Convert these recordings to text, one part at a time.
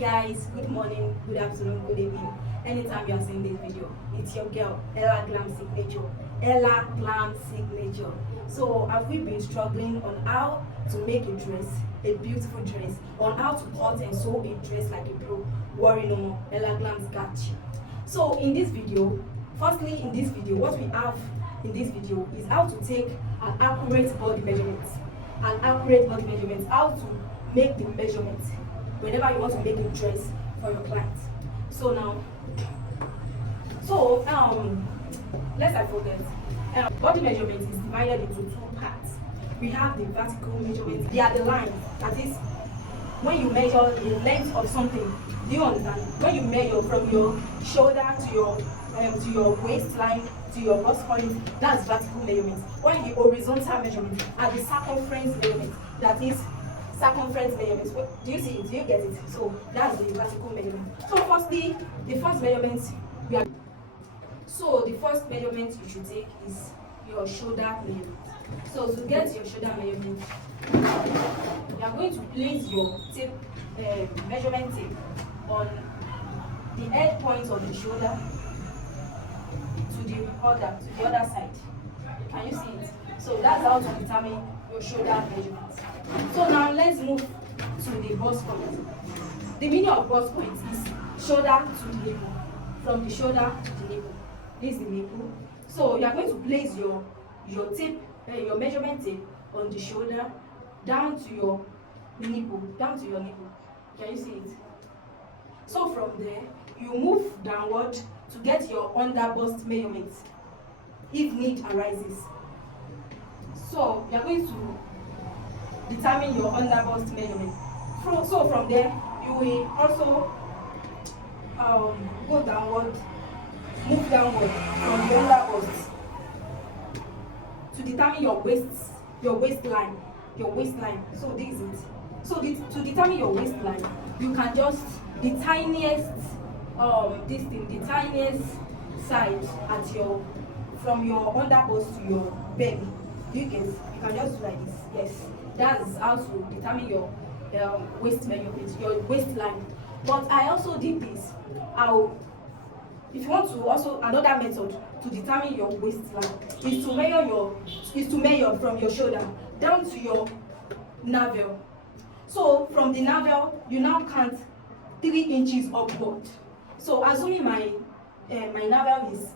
guys, good morning, good afternoon, good evening. Anytime you are seeing this video, it's your girl Ella Glam Signature. Ella Glam Signature. So have we been struggling on how to make a dress, a beautiful dress, on how to cut and sew a dress like a pro? Worry no more, Ella Glam's got you. So in this video, what we have in this video is how to take an accurate body measurement. How to make the measurement whenever you want to make a dress for your client. Let's I forget. Body measurement is divided into two parts. We have the vertical measurement. They are the line. That is, when you measure the length of something. Do you understand? When you measure from your shoulder to your waistline to your bust point, that's vertical measurement. When the horizontal measurement are the circumference measurement. That is circumference measurements. Do you see it? Do you get it? So that's the vertical measurement. So firstly, the first measurement you should take is your shoulder measurement. So to get your shoulder measurement, you are going to place your tape, measurement tape on the end point of the shoulder to the other side. Can you see it? So that's how to determine your shoulder measurement. So now let's move to the bust point. The meaning of bust point is shoulder to the nipple. From the shoulder to the nipple. This is the nipple. So you are going to place your tape, your measurement tape on the shoulder down to your nipple. Can you see it? So from there, you move downward to get your under bust measurement if need arises. So you are going to determine your under bust measurement. So from there, you will also move downward from the under bust to determine your waistline. So this is it. So to determine your waistline, you can just the tiniest side at from your under bust to your belly. You can just do like this. Yes, that's how to determine your waist measurement, your waistline. But I also did this. If you want to also another method to determine your waistline is to measure from your shoulder down to your navel. So from the navel, you now count 3 inches upward. So assuming my navel is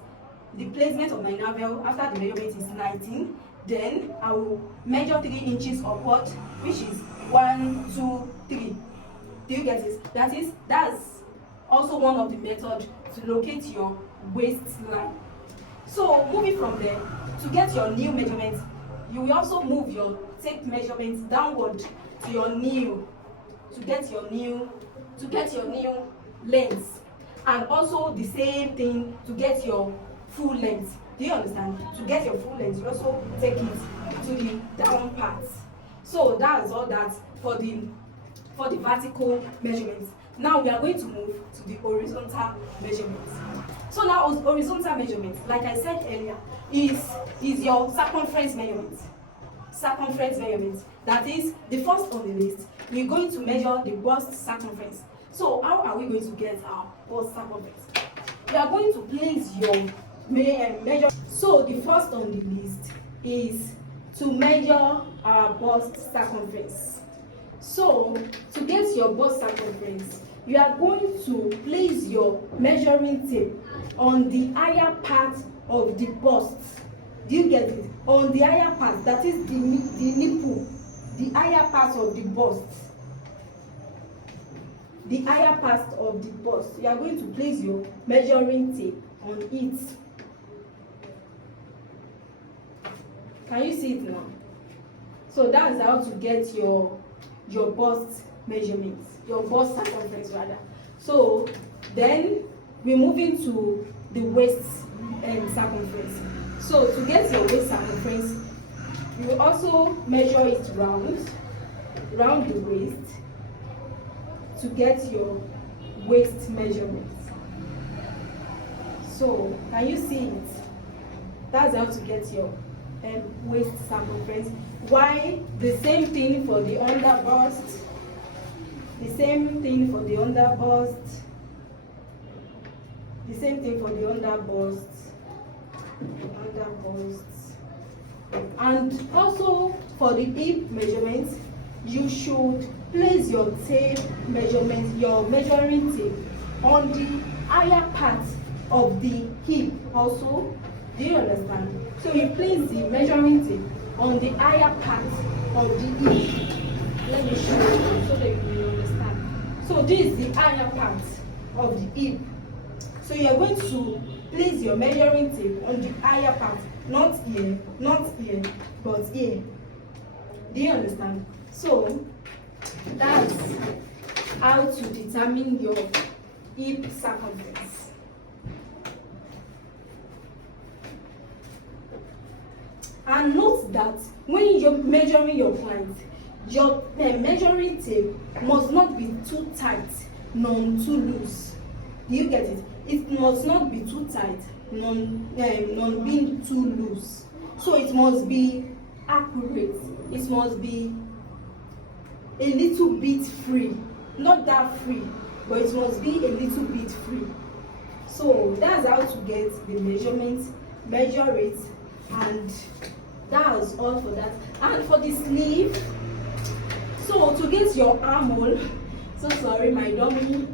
the placement of my navel after the measurement is 19, then I will measure 3 inches upward, which is 1, 2, 3. Do you get it? That's also one of the methods to locate your waistline. So moving from there, to get your new measurement, you will also move your tape measurement downward to your new to get your new length, and also the same thing to get your full length. Do you understand? To get your full length, you also take it to the down part. So that's all that for the vertical measurements. Now we are going to move to the horizontal measurements. So now horizontal measurements, like I said earlier, is your circumference measurement. That is the first on the list. We're going to measure the bust circumference. So how are we going to get our bust circumference? We are going to place your measure. So the first on the list is to measure our bust circumference. So to get your bust circumference, you are going to place your measuring tape on the higher part of the bust. Do you get it? On the higher part, that is the nipple, the higher part of the bust. The higher part of the bust. You are going to place your measuring tape on it. Can you see it now? So that's how to get your bust measurements, your bust circumference rather. So then we're moving to the waist circumference. So to get your waist circumference, you will also measure it round the waist to get your waist measurement. So can you see it? That's how to get your waist circumference. Why the same thing for the under bust, The same thing for the under bust. The same thing for the under bust. Under bust. And also for the hip measurement, you should place your tape measurement, your measuring tape on the higher part of the hip also. Do you understand? So you place the measuring tape on the higher part of the hip. Let me show you so that you will understand. So this is the higher part of the hip. So you are going to place your measuring tape on the higher part, not here, but here. Do you understand? So that's how to determine your hip circumference. And note that when you're measuring your client, your measuring tape must not be too tight nor too loose. Do you get it? It must not be too tight nor being too loose. So it must be accurate. It must be a little bit free. Not that free, but it must be a little bit free. So that's how to get the measurement, measure it, and that's all for that. And for the sleeve, so to get your armhole, so sorry, my dummy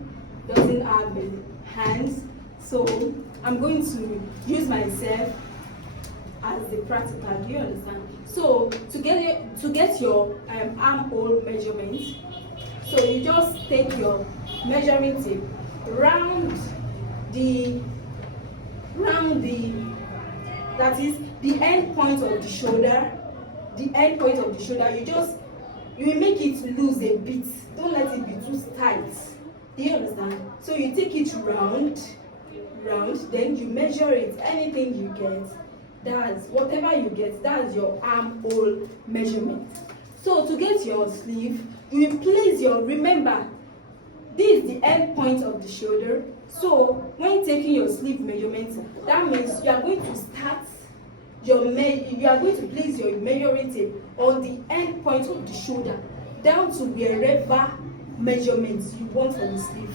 doesn't have hands, so I'm going to use myself as the practical. Do you understand? So to get your armhole measurement, so you just take your measuring tape round the that is the end point of the shoulder. The end point of the shoulder, you will make it loose a bit. Don't let it be too tight. Do you understand? So you take it round, then you measure it. Anything you get, that's whatever you get, that's your armhole measurement. So to get your sleeve, you will place remember, this is the end point of the shoulder. So when taking your sleeve measurement, that means you are going to start you are going to place your measuring tape on the end point of the shoulder down to wherever measurements you want for the sleeve.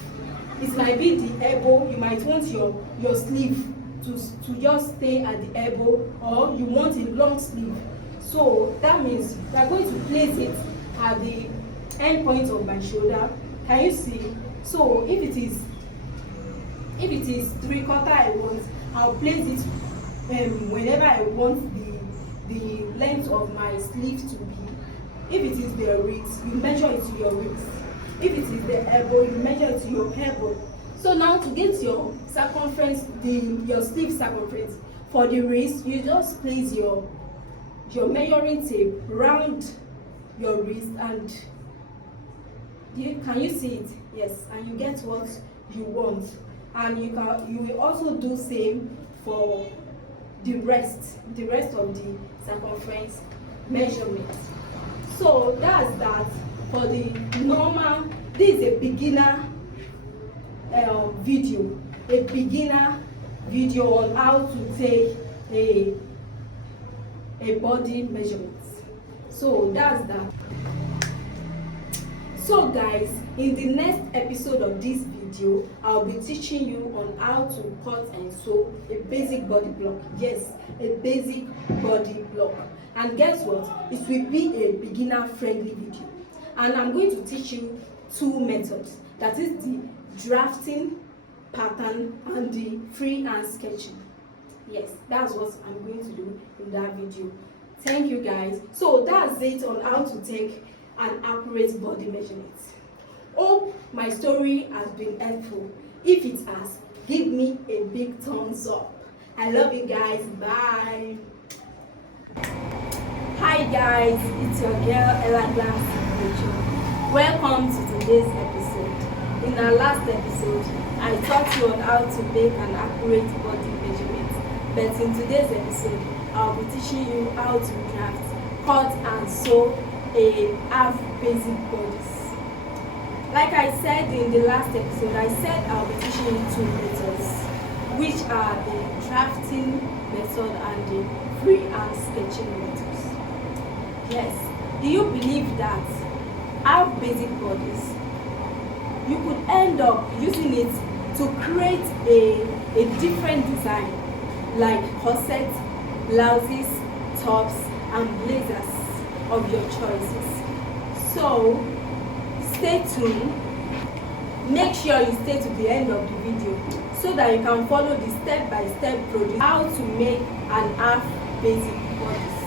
It might be the elbow. You might want your sleeve to just stay at the elbow, or you want a long sleeve. So that means you are going to place it at the end point of my shoulder. Can you see? So if it is 3/4 I want, I'll place it whenever I want the length of my sleeve to be. If it is the wrist, you measure it to your wrist. If it is the elbow, you measure it to your elbow. So now to get your circumference, your sleeve circumference for the wrist, you just place your measuring tape round your wrist, and can you see it? Yes, and you get what you want. And you will also do same for the rest of the circumference measurement. So that's that for the normal. This is a beginner video on how to take a body measurement. So that's that. So guys, in the next episode of this video, I'll be teaching you on how to cut and sew a basic body block. Yes, a basic body block. And guess what? It will be a beginner friendly video. And I'm going to teach you two methods. That is the drafting pattern and the freehand sketching. Yes, that's what I'm going to do in that video. Thank you guys. So that's it on how to take an accurate body measurement. Hope my story has been helpful. If it has, give me a big thumbs up. I love you guys. Bye. Hi guys, it's your girl Ella Glam Signature. Welcome to today's episode. In our last episode, I taught you on how to make an accurate body measurement. But in today's episode, I'll be teaching you how to draft, cut and sew a half basic bodies. Like I said in the last episode, I said I'll be teaching you two methods, which are the drafting method and the freehand sketching methods. Yes, do you believe that half basic bodies you could end up using it to create a different design, like corsets, blouses, tops, and blazers of your choices. So stay tuned. Make sure you stay to the end of the video so that you can follow the step-by-step process how to make an half basic bodice.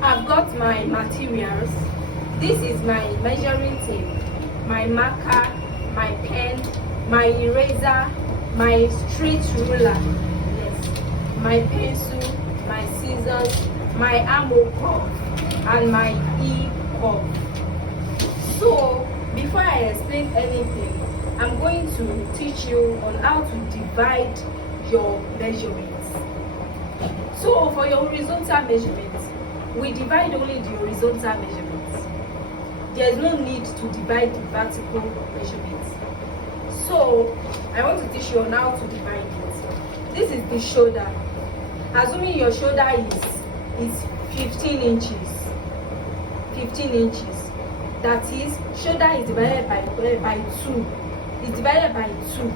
I've got my materials. This is my measuring tape, my marker, my pen, my eraser, my straight ruler, yes, my pencil, my scissors, my armor cup, and my e-cup. So before I explain anything, I'm going to teach you on how to divide your measurements. So for your horizontal measurements, we divide only the horizontal measurements. There is no need to divide the vertical measurements. So I want to teach you on how to divide it. This is the shoulder. Assuming your shoulder is 15 inches. 15 inches. That is, shoulder is divided by 2. It's divided by 2.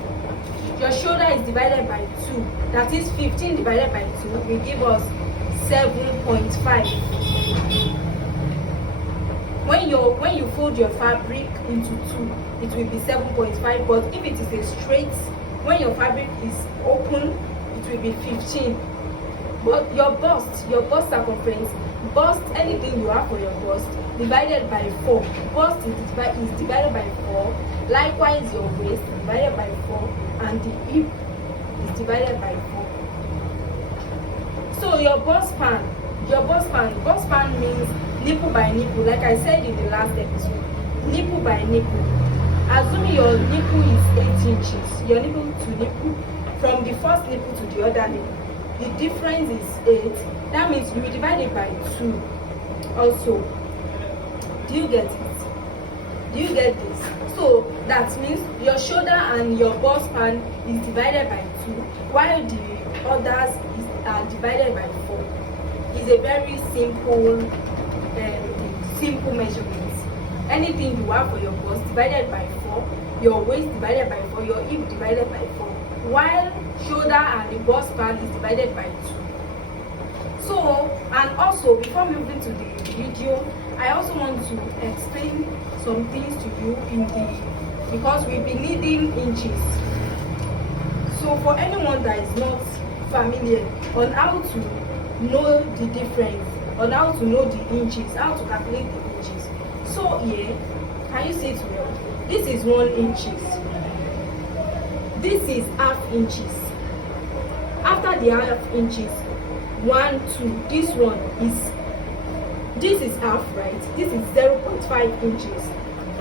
Your shoulder is divided by 2. That is 15 divided by 2 will give us 7.5. When you fold your fabric into 2, it will be 7.5. But if it is a straight, when your fabric is open, it will be 15. But your bust circumference, bust, anything you have for your bust, divided by 4. Bust is divided by 4. Likewise, your waist is divided by 4, and the hip is divided by 4. So your bust span means nipple by nipple. Like I said in the last episode, nipple by nipple. Assuming your nipple is 8 inches, your nipple to nipple, from the first nipple to the other nipple, the difference is 8. That means you will divide it by 2. Also, do you get it? Do you get this? So that means your shoulder and your bust span is divided by 2, while the others are divided by 4. It's a very simple measurement. Anything you have for your bust divided by 4, your waist divided by 4, your hip divided by 4, while shoulder and the bust span is divided by 2. So, and also before moving to the video, I also want to explain some things to you because we'll be needing inches. So for anyone that is not familiar on how to know the difference, on how to know the inches, how to calculate the inches. So here, can you see it well? This is 1 inches. This is half inches. After the half inches, 1, 2, this is half, right? This is 0.5 inches.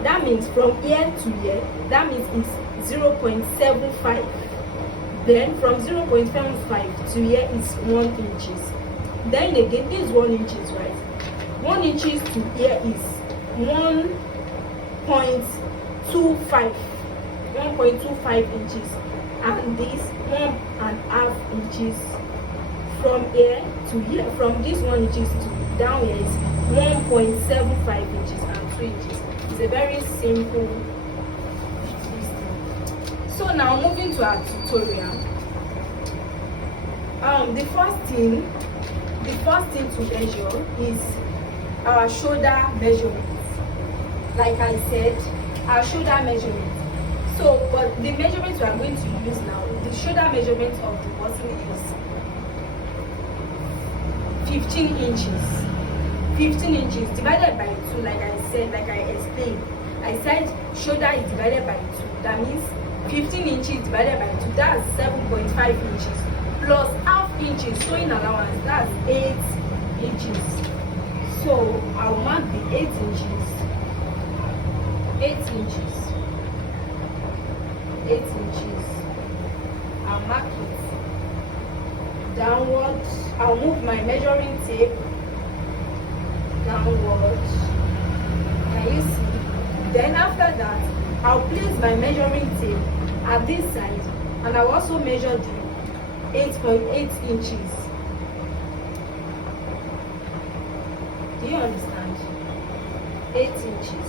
That means from here to here, that means it's 0.75. Then from 0.75 to here is 1 inches. Then again, this is 1 inches, right? 1 inches to here is 1.25. 1.25 inches. And this 1.5 inches. From here to here, from this 1 inches to down here is 1.75 inches and 2 inches. It's a very simple system. So now moving to our tutorial. The first thing to measure is our shoulder measurement. Like I said, our shoulder measurement. So, but the measurements we are going to use now, the shoulder measurement of the bottom is 15 inches. 15 inches divided by 2, like I said, like I explained. I said shoulder is divided by 2. That means 15 inches divided by 2, that's 7.5 inches. Plus half inches, sewing allowance, that's 8 inches. So I'll mark the 8 inches. 8 inches. 8 inches. I'll mark it downwards. I'll move my measuring tape downwards. Can you see? Then after that, I'll place my measuring tape at this side, and I'll also measure the 8.8 inches. Do you understand? 8 inches.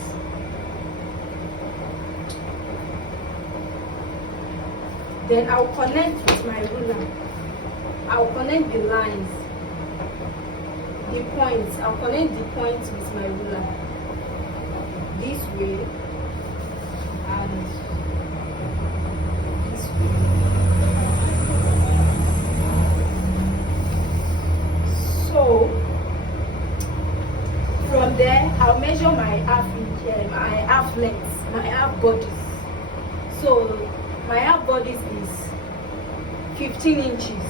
Then I'll connect with my ruler. I'll connect the lines, the points. I'll connect the points with my ruler this way and this way. So from there, I'll measure my half length, my half bodies. So my half bodies is 15 inches.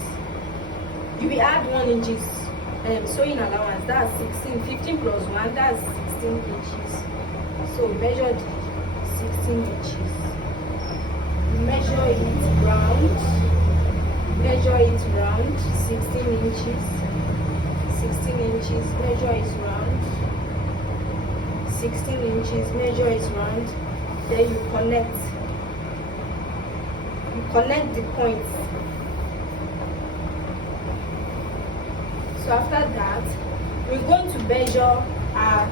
You will add 1 inches sewing allowance. That's 16. 15 plus 1, that's 16 inches. So measure the 16 inches. Measure it round. Measure it round. 16 inches. 16 inches. Measure it round. 16 inches. Measure it round. Then you connect. You connect the points. So after that, we're going to measure our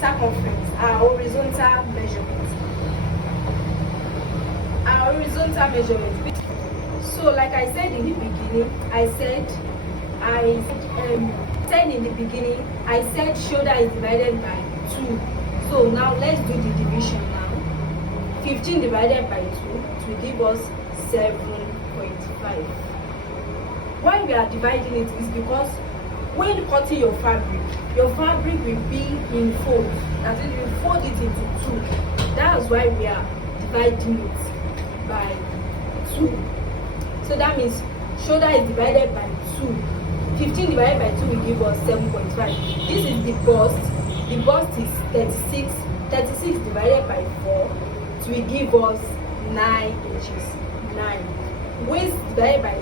circumference, our horizontal measurement. Our horizontal measurement. So like I said in the beginning, I said in the beginning, I said shoulder is divided by 2. So now let's do the division now. 15 divided by 2 will give us 7.5. Why we are dividing it is because when cutting your fabric will be in fold. That is, you fold it into 2. That's why we are dividing it by 2. So that means shoulder is divided by 2. 15 divided by 2 will give us 7.5. This is the bust. The bust is 36. 36 divided by 4, it will give us 9 inches. 9. Waist divided by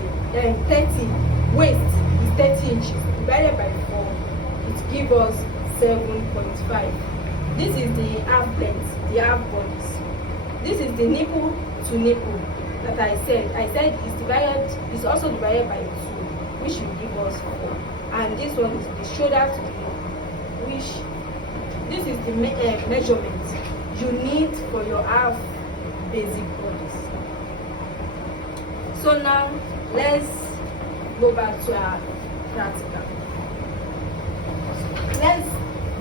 30. Waist is 30 inches. Divided by 4, it gives us 7.5. This is the half length, the half bodies. This is the nipple to nipple that I said. It's also divided by 2, which will give us 4. And this one is the shoulder to the nipple, which this is the measurement you need for your half basic bodies. So now let's go back to our practical.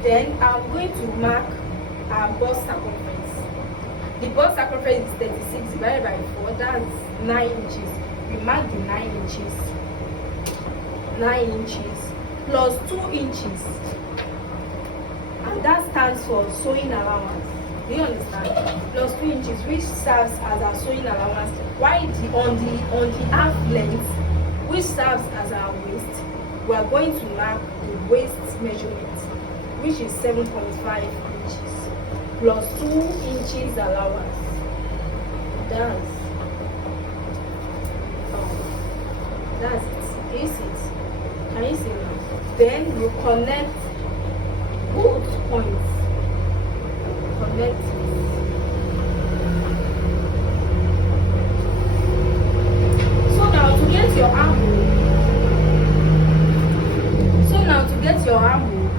Then I'm going to mark our bust circumference. The bust circumference is 36 divided by 4, that's 9 inches. We mark the 9 inches. 9 inches plus 2 inches. And that stands for sewing allowance. Do you understand? Plus 2 inches, which serves as our sewing allowance. While on the half length, which serves as our waist, we are going to mark the waist measurement, which is 7.5 inches plus 2 inches allowance. That's it. Is it? Can you see now? Then you connect both points. Connect it. So now to get your armhole,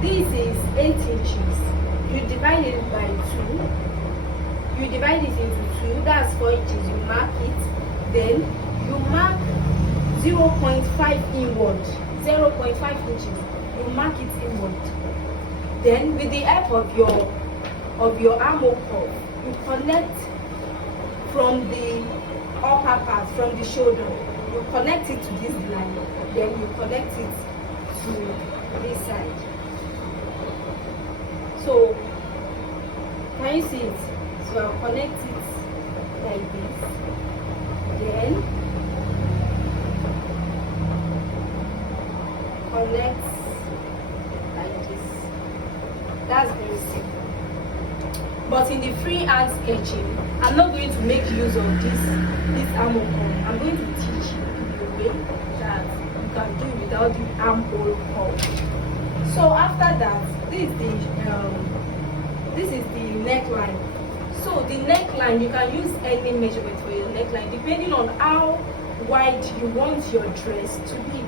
this is 8 inches. You divide it by 2. You divide it into 2. That's 4 inches. You mark it. Then you mark 0.5 inward. 0.5 inches. You mark it inward. Then with the help of your armhole curve, you connect from the upper part, from the shoulder. You connect it to this line. Then you connect it to this side. So can you see it? So I'll connect it like this. Then connect like this. That's very simple. But in the freehand sketching, I'm not going to make use of this armhole curve. I'm going to teach you the way that you can do it without the armhole curve. So after that, this is the neckline. So the neckline, you can use any measurement for your neckline depending on how wide you want your dress to be.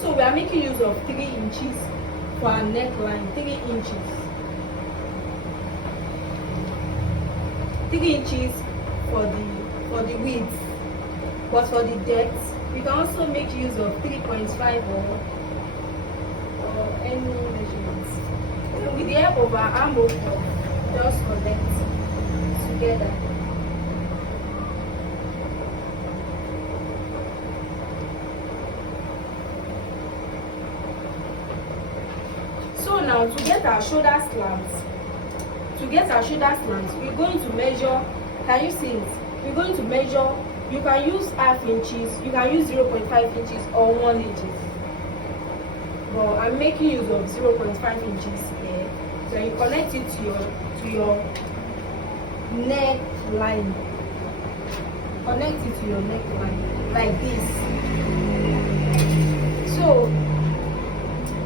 So we are making use of 3 inches for our neckline. 3 inches. 3 inches for the width, but for the depth you can also make use of 3.5 or any measurement. So with the help of our arm opener, just connect together. So now to get our shoulder slants, we're going to measure. Can you see it? We're going to measure. You can use half inches, you can use 0.5 inches or 1 inches. But I'm making use of 0.5 inches here. So you connect it to your neckline. Connect it to your neckline like this. So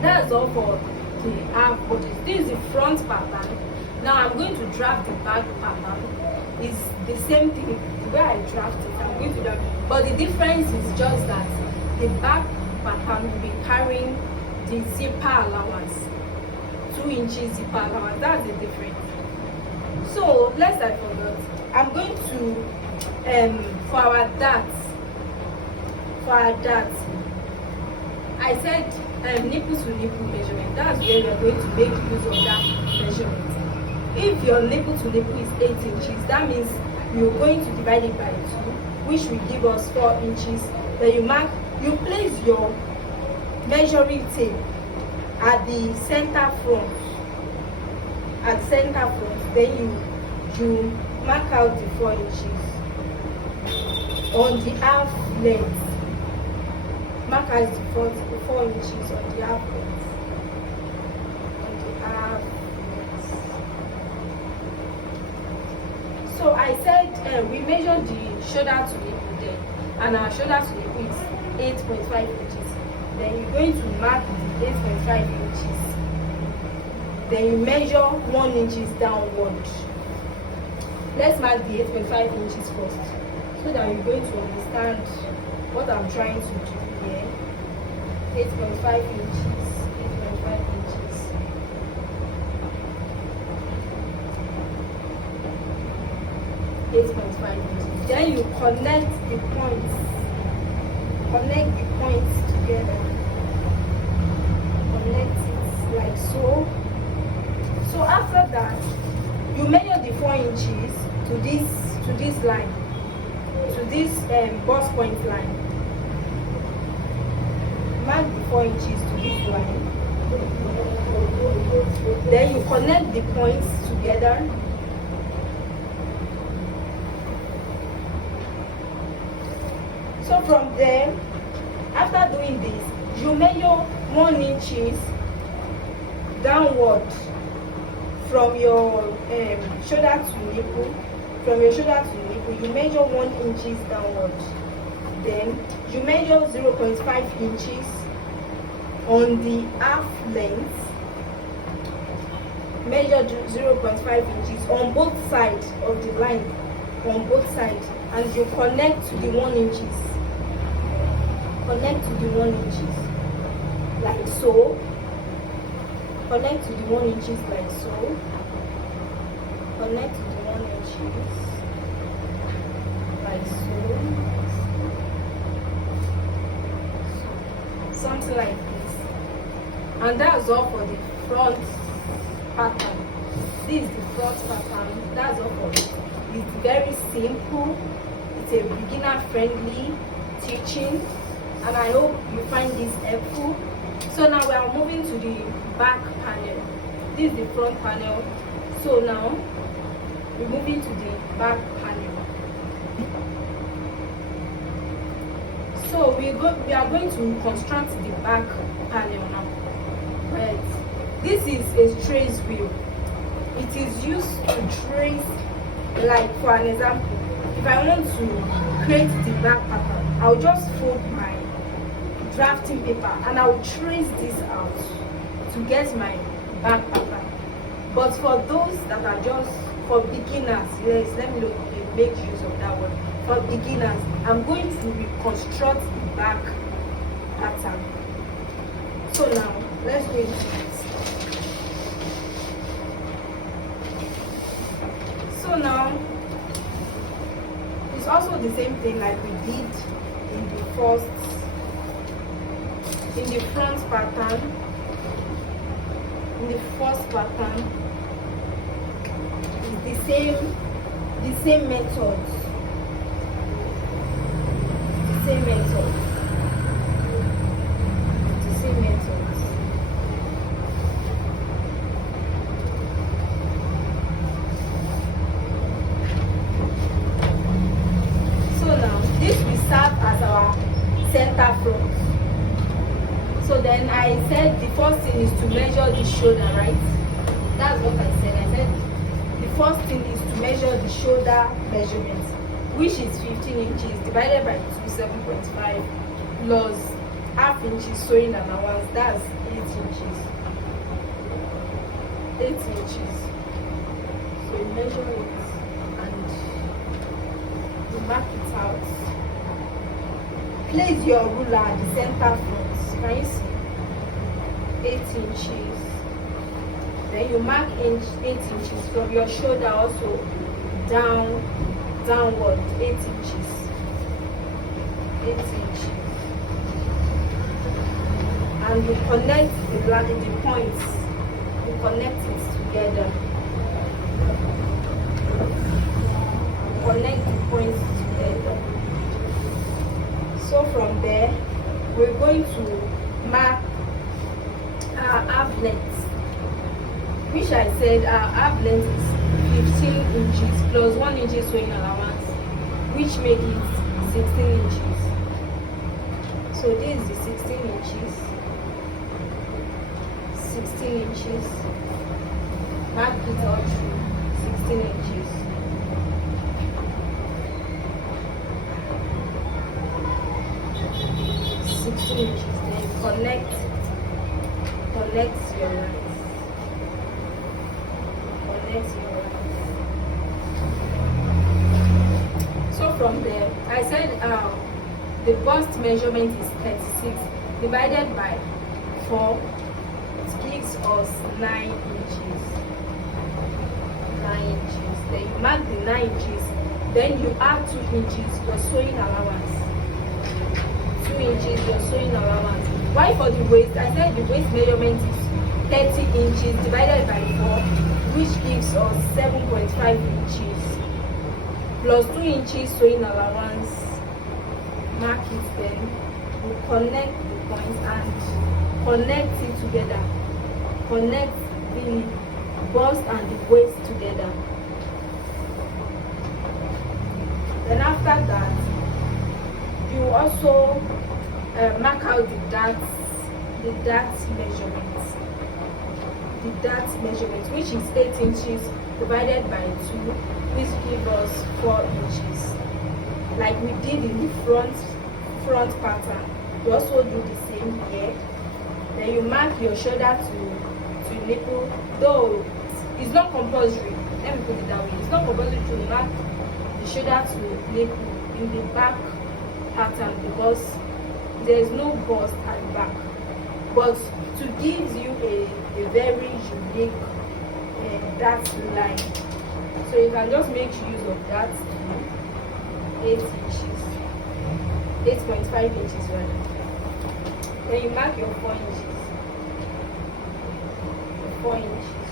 that's all for the half bodice. This is the front pattern. Now I'm going to draft the back pattern. It's the same thing. The way I draft it, I'm going to draft. But the difference is just that the back pattern will be carrying the zipper allowance, 2 inches zipper allowance. That's the difference. So lest I forgot, I'm going to for our darts, I said nipple to nipple measurement. That's where we are going to make use of that measurement. If your nipple to nipple is 8 inches, that means you're going to divide it by 2, which will give us 4 inches. Then you place your measuring tape at the center front. Then you mark out the 4 inches on the half length. Mark as the 4 inches on the half length. So I said we measured the shoulder to nipple there, and our shoulder to nipple is 8.5 inches. Then you're going to mark the 8.5 inches. Then you measure 1 inches downward. Let's mark the 8.5 inches first, so that you're going to understand what I'm trying to do here. 8.5 inches. 8.5 inches. Then you connect the points. Together. Connect it like so. So after that, you measure the 4 inches to this line, to this bust point line. Mark the 4 inches to this line. Then you connect the points together. So from there, after doing this, you measure 1 inches downward from your shoulder to nipple. You measure 1 inches downward. Then you measure 0.5 inches on the half length. Measure 0.5 inches on both sides of the line, and you connect to the 1 inches. Connect to the 1 inches like so. Connect to the 1 inches like so. Connect to the 1 inches like so. Something like this. And that's all for the front pattern. This is the front pattern. That's all for it. It's very simple. It's a beginner friendly teaching, and I hope you find this helpful. So now we are moving to the back panel. This is the front panel. So now we're moving to the back panel. So we are going to construct the back panel now. Right. This is a trace wheel. It is used to trace, like for an example, if I want to create the back pattern, I'll just fold my drafting paper and I'll trace this out to get my back pattern. But for those that are just for beginners, yes, let me make use of that word. For beginners, I'm going to reconstruct the back pattern. So now let's go into it. So now also the same thing like we did in the front pattern. In the first pattern, it's the same method. So now this will serve as our center front. So then I said the first thing is to measure the shoulder, right? That's what I said. I said the first thing is to measure the shoulder measurement, which is 15 inches divided by 7.5 plus half inches sewing allowance. That's 8 inches. 8 inches. So you measure it and you mark it out. Place your ruler at the center front. Can you see? 8 inches. Then you mark 8 inches from your shoulder also downward 8 inches. 8 inches. And you connect the points. You connect it together. Connect the points together. So from there, we're going to mark our half length, which I said our half length is 15 inches plus 1 inch sewing allowance, which makes it 16 inches. So this is the 16 inches. 16 inches. Mark it out through 16 inches. 16 inches. Then connect your lines. So from there, I said the bust measurement is 36 divided by 4. It gives us 9 inches. 9 inches. Then you mark the 9 inches. Then you add 2 inches your sewing allowance. 2 inches your sewing allowance. Why for the waist? I said the waist measurement is 30 inches divided by 4, which gives us 7.5 inches plus 2 inches sewing allowance. Mark it. Then we connect the points and connect it together. Connect the bust and the waist together. Then after that, you also mark out the dart measurement, which is 8 inches divided by 2, which gives us 4 inches. Like we did in the front pattern, you also do the same here. Then you mark your shoulder to nipple, though it's not compulsory. Let me put it that way. It's not compulsory to mark the shoulder to nipple in the back pattern because there's no bust at the back, but to give you a very unique dart line, so you can just make use of that 8 inches, 8.5 inches right. Then you mark your 4 inches, 4 inches.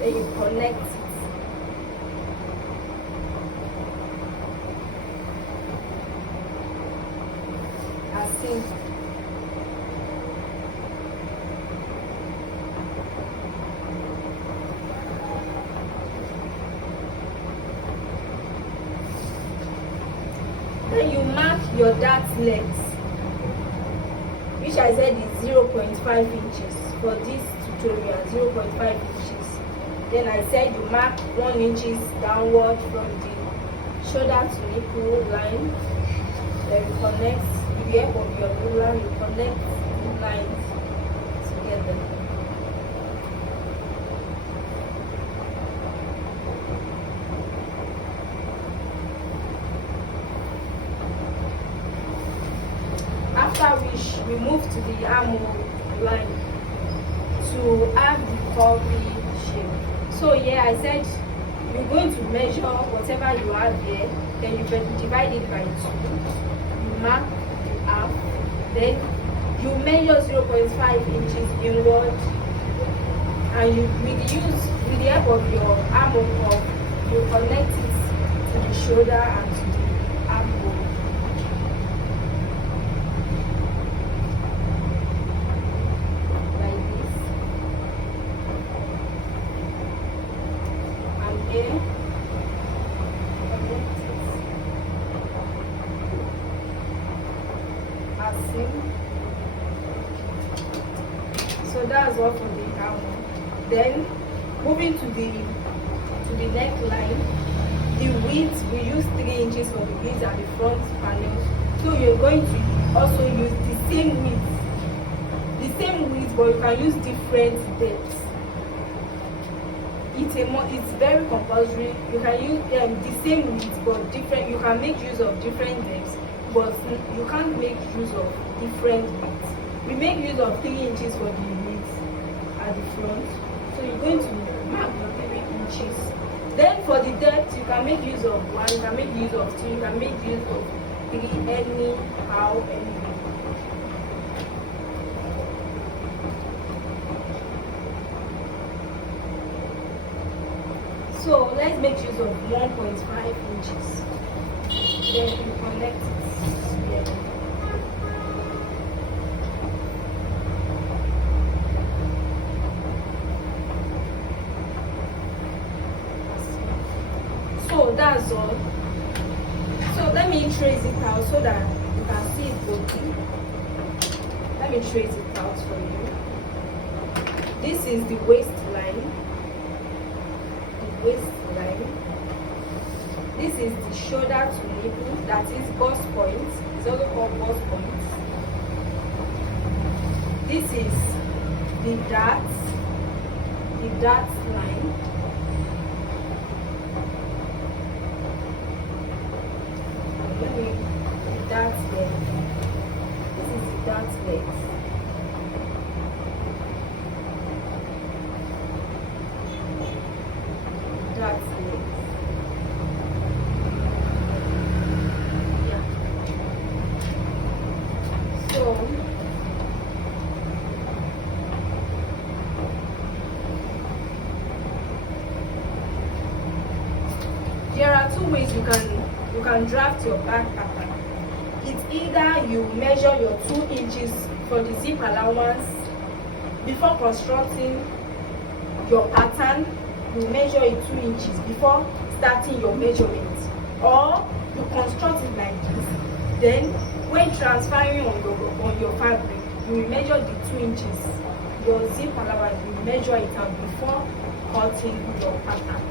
Then you connect it. As seen. Then you mark your dart length, which I said is 0.5 inches for this tutorial, 0.5 inches. Then I said you mark 1 inches downward from the shoulder to nipple line. Then you connect with the help of your ruler, you connect the lines together. After which we move to the armhole line to have the curvy shape. So here I said you're going to measure whatever you have here, then you divide it by 2, you mark half, then you measure 0.5 inches inward, and you with the help of your armhole, you connect it to the shoulder and to the armhole. Like this. And here, connect it as seen. So that's all for the armhole. Then moving to the neckline, the width, we use 3 inches for the width and the front panel. So you're going to also use the same width, but you can use different depths. It's very compulsory. You can use the same width but different. You can make use of different depths, but you can't make use of different widths. We make use of 3 inches for the width at the front. So you're going to mark the 3 inches. Then for the depth, you can make use of 1, you can make use of 2, you can make use of 3, anyhow, anyway. So let's make use of 1.5 inches. Then you connect it together. So that's all. So let me trace it out so that you can see it working. Let me trace it out for you. This is the waistline. The waistline. This is the shoulder to nipple, that is bust point. It's also called bust point. This is the dart line. Dart leg. This is the dart leg. Dart leg. Yeah. So there are 2 ways you can draft your back pattern. It's either you measure your 2 inches for the zip allowance before constructing your pattern. You measure it 2 inches before starting your measurement, or you construct it like this. Then when transferring on your fabric, you will measure the 2 inches, your zip allowance, you measure it out before cutting your pattern.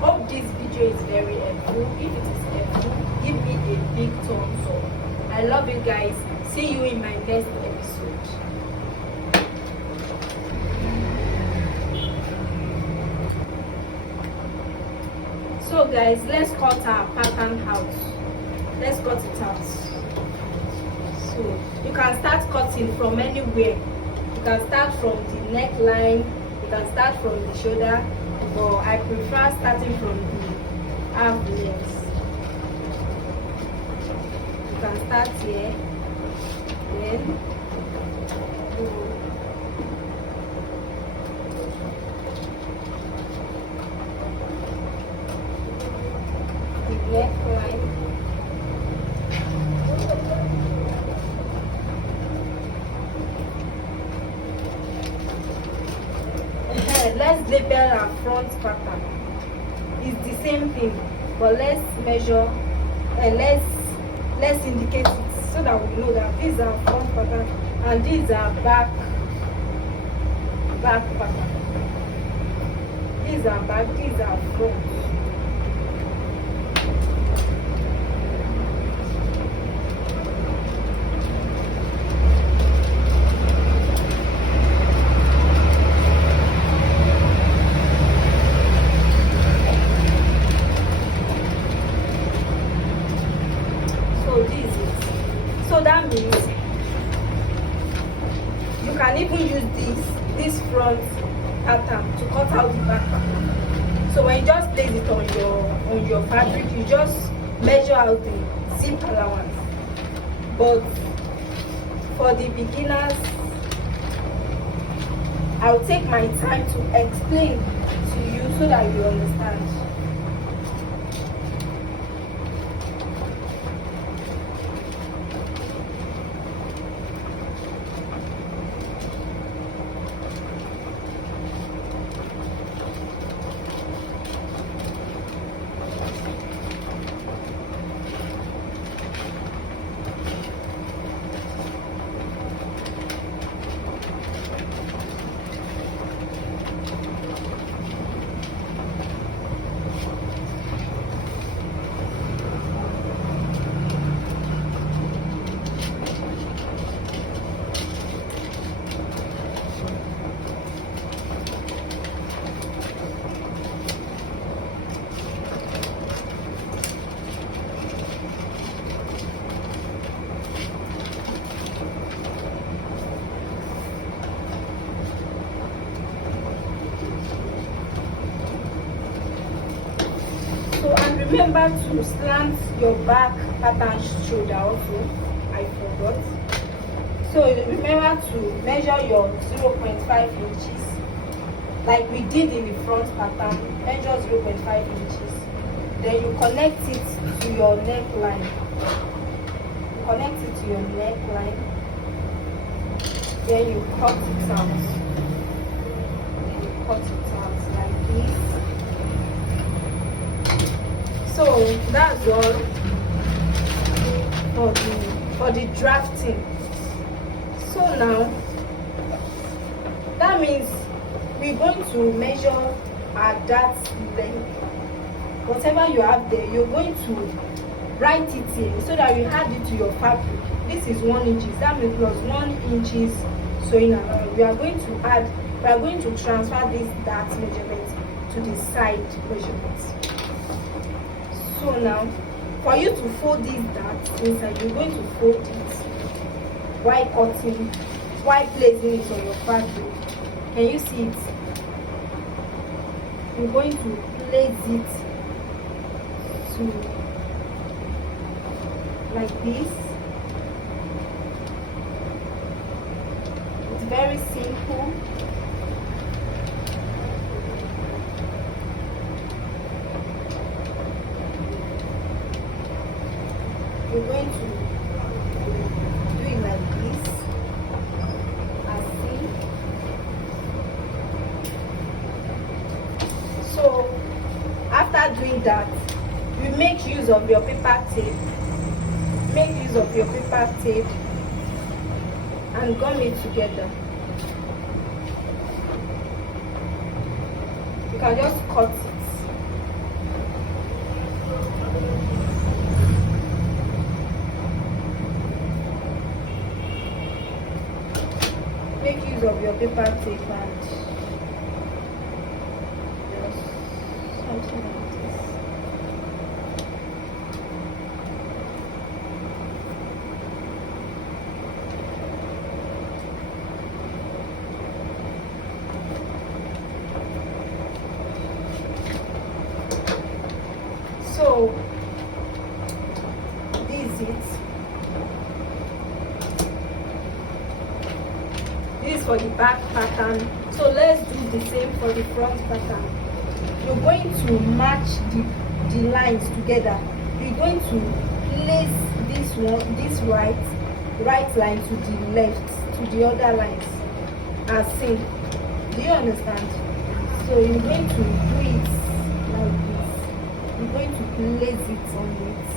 Hope this video is very helpful. If it is helpful, give me a big thumbs up. I love you guys. See you in my next episode. So guys, let's cut our pattern out. Let's cut it out. So you can start cutting from anywhere. You can start from the neckline, you can start from the shoulder, but I prefer starting from the arm length. You can start here, then go the neckline. Let's label our front pattern. It's the same thing, but let's measure and let's indicate it so that we know that these are front pattern and these are back pattern. These are back, these are front. So that means you can even use this front pattern to cut out the back pattern. So when you just place it on your fabric, you just measure out the zip allowance. But for the beginners, I'll take my time to explain to you so that you understand. Remember to slant your back pattern shoulder also. I forgot. So remember to measure your 0.5 inches like we did in the front pattern. Measure 0.5 inches. Then you connect it to your neckline. Connect it to your neckline. Then you cut it out. Cut it out like this. So that's all for the drafting. So now that means we're going to measure our dart length. Whatever you have there, you're going to write it in so that you add it to your fabric. This is 1 inch. That means plus 1 inch sewing around. We are going to transfer this dart measurement to the side measurements. So now, for you to fold this dart inside, you're going to fold it while cutting, while placing it on your fabric. Can you see it? You're going to place it to like this. It's very simple. You're going to do it like this, as seen. So after doing that, you make use of your paper tape. Make use of your paper tape and gum it together. You can just cut it. Make use of your paper tape and just something like this. So this is it. This is for the back pattern. So let's do the same for the front pattern. You're going to match the lines together. You're going to place this right line to the left, to the other lines, as seen. Do you understand? So you're going to do it like this. You're going to place it on it.